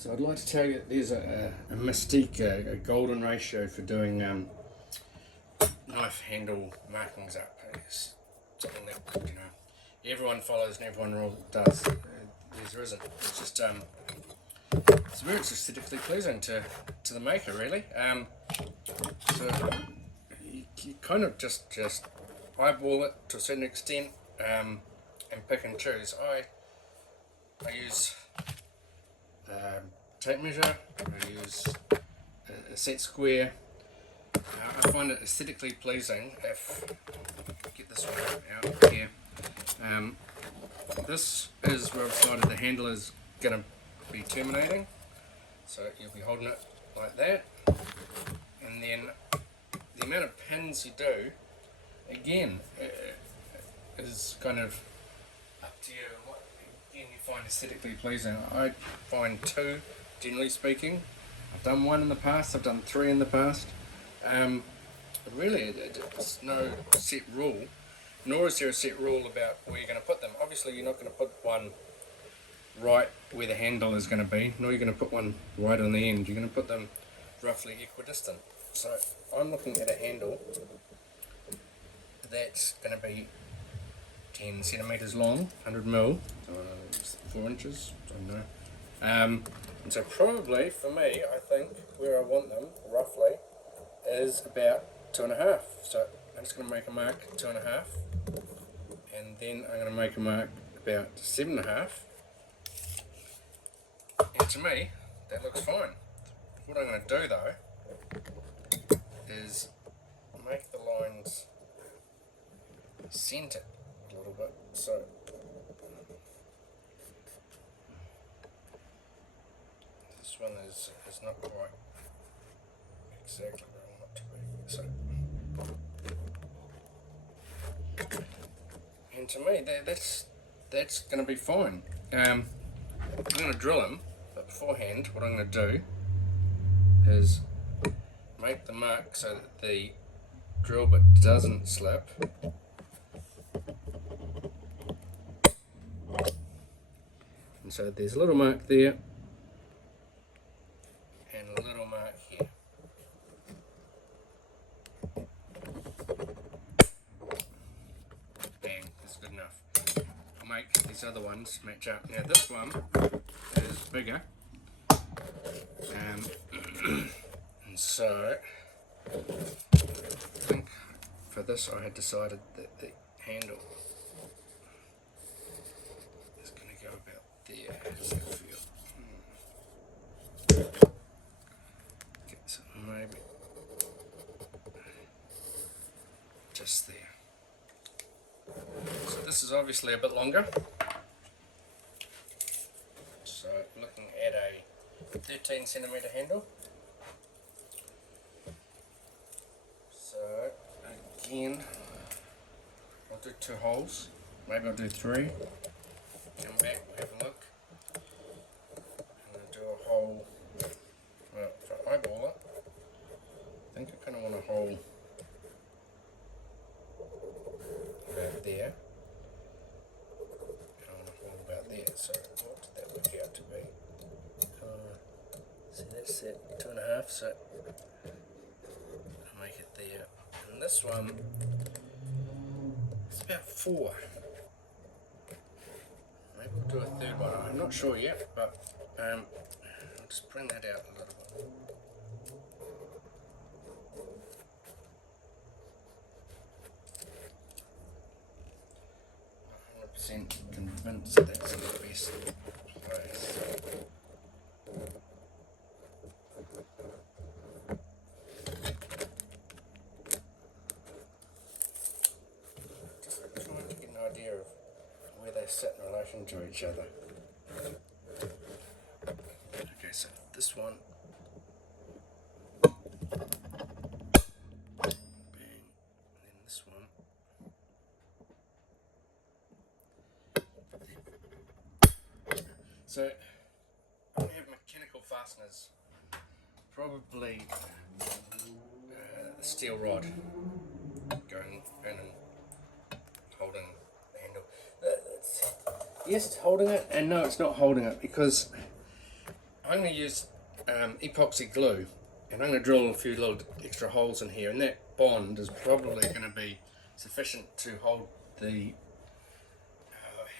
So I'd like to tell you that there's a mystique, a golden ratio for doing knife handle markings up. It's something that everyone follows and everyone does. There isn't. It's just it's very aesthetically pleasing to the maker, really. So you kind of just eyeball it to a certain extent and pick and choose. I use tape measure, I use a set square. I find it aesthetically pleasing if get this one out here. This is where I've decided the handle is going to be terminating, so you'll be holding it like that, and then the amount of pins you do again is kind of up to you. What again you find aesthetically pleasing. I find two, generally speaking. I've done one in the past, I've done three in the past. Really, it's no set rule, nor is there a set rule about where you're going to put them. Obviously, you're not going to put one right where the handle is going to be, nor you're going to put one right on the end. You're going to put them roughly equidistant. So I'm looking at a handle that's going to be 10 centimeters long, 100 mil, 4 inches, I don't know. And so probably for me, I think where I want them roughly is about 2.5. So I'm just going to make a mark 2.5, and then I'm going to make a mark about 7.5. And to me, that looks fine. What I'm going to do though is make the lines centre a little bit. So this one is not quite exactly where I want it to be. So, and to me, that's going to be fine. I'm going to drill them, but beforehand, what I'm going to do is make the mark so that the drill bit doesn't slip. And so there's a little mark there and a little mark here. Bang, that's good enough. I'll make these other ones match up. Now this one is bigger, and so I think for this I had decided that the handle is going to go about there. How does that feel? Okay, so maybe just there. So this is obviously a bit longer. So looking at a 13 centimeter handle. So again, I'll do 2 holes. Maybe I'll do 3. Come back, we'll have a look. I'm going to do a hole. Well, if I eyeball it, I think I kind of want a hole about there. And I want a hole about there. So what did that work out to be? See, that's it, 2.5. So I'll make it there. And this one, it's about 4. Maybe we'll do a third one. I'm not sure yet, but I'll just bring that out a little bit. I'm 100% convinced that's the best place. Just trying to get an idea of where they sit in relation to each other. Okay, so this one, bang, and then this one. So I have mechanical fasteners, probably the steel rod going in and holding the handle. Yes, it's holding it, and no, it's not holding it, because I'm going to use epoxy glue, and I'm going to drill a few little extra holes in here, and that bond is probably going to be sufficient to hold the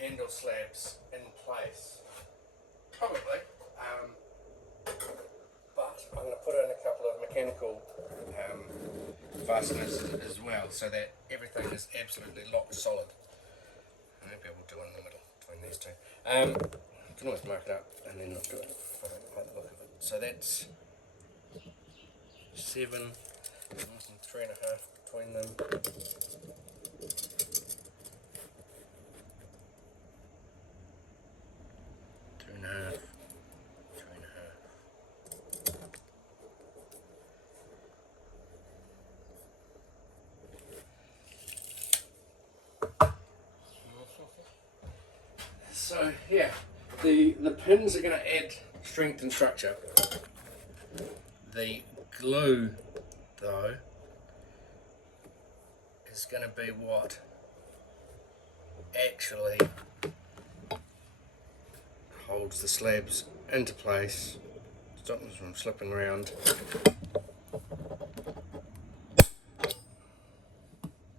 handle slabs in place. Probably. But I'm going to put in a couple of mechanical fasteners as well, so that everything is absolutely locked solid. Maybe we'll do one in the middle between these two. You can always mark it up and then not do it if I don't like the look of it. So that's 7 and 3.5 between them. 3.5. So yeah, the pins are going to add strength and structure. The glue, though, is going to be what actually holds the slabs into place, stops them from slipping around.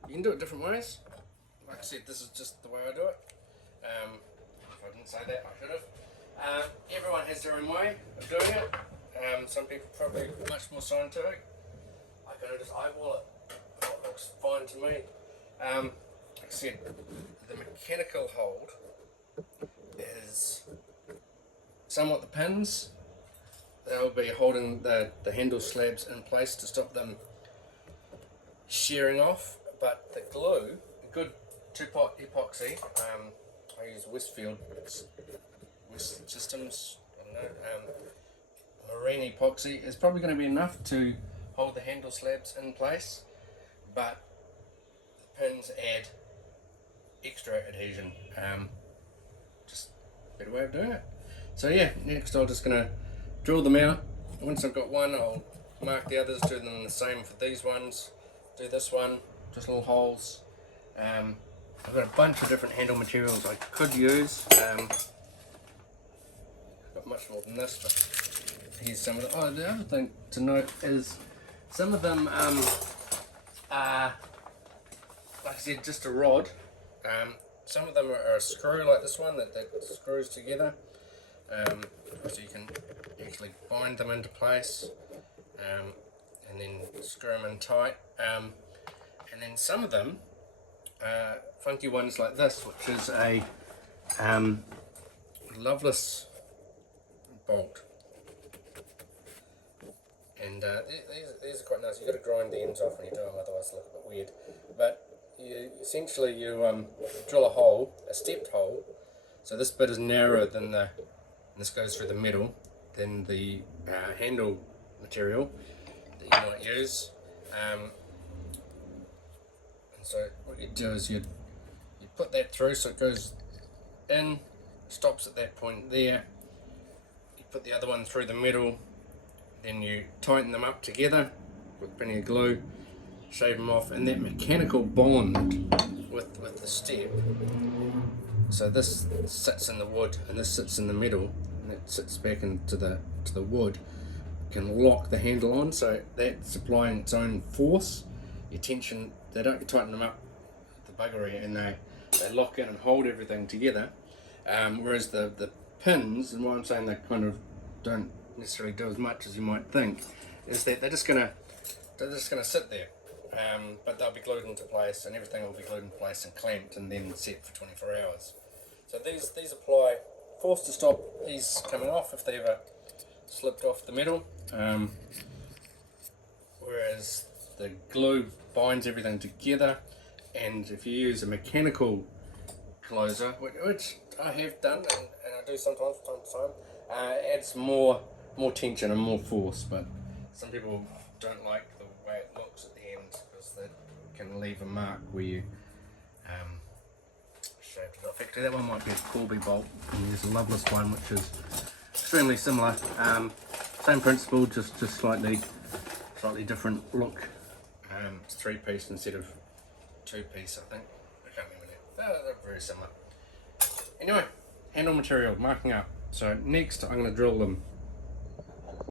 You can do it different ways. Like I said, this is just the way I do it. If I didn't say that, I should have. Everyone has their own way of doing it. Some people probably much more scientific. I kind of just eyeball it. It looks fine to me. Like I said, the mechanical hold is somewhat the pins. They'll be holding the handle slabs in place to stop them shearing off. But the glue, a good 2-pot epoxy, I use West Systems, I don't know, marine epoxy is probably going to be enough to hold the handle slabs in place, but the pins add extra adhesion. Just a better way of doing it. So yeah, next I'm just going to drill them out. Once I've got one, I'll mark the others, do them the same for these ones, do this one, just little holes. I've got a bunch of different handle materials I could use. Got much more than this, but here's some of the. Oh, the other thing to note is some of them are, like I said, just a rod. Some of them are a screw like this one that screws together, so you can actually bind them into place, and then screw them in tight. And then some of them funky ones like this, which is a Loveless bolt, and these are quite nice. You've got to grind the ends off when you do them, otherwise they look a bit weird. But you essentially drill a hole, a stepped hole, so this bit is narrower than and this goes through the middle than the handle material that you might use. And so what you do is you put that through so it goes in, stops at that point there. You put the other one through the middle, then you tighten them up together with plenty of glue, shave them off, and that mechanical bond with the step. So this sits in the wood and this sits in the middle, and it sits back into the wood. Can lock the handle on, so that's applying its own force. Your tension, they don't tighten them up, the buggery, and they lock in and hold everything together. Whereas the pins, and why I'm saying they kind of don't necessarily do as much as you might think, is that they're just gonna sit there, but they'll be glued into place, and everything will be glued in place and clamped, and then set for 24 hours. So these apply force to stop these coming off if they ever slipped off the middle. Whereas the glue binds everything together, and if you use a mechanical closer, which I have done and I do sometimes from time to time, it adds more tension and more force. But some people don't like the way it looks at the end because that can leave a mark where you shaved it off. Actually, that one might be a Corby bolt, and there's a Loveless one which is extremely similar. Same principle, just slightly different look. It's 3-piece instead of 2-piece, I think. I can't remember now. They're very similar. Anyway, handle material, marking up. So next I'm going to drill them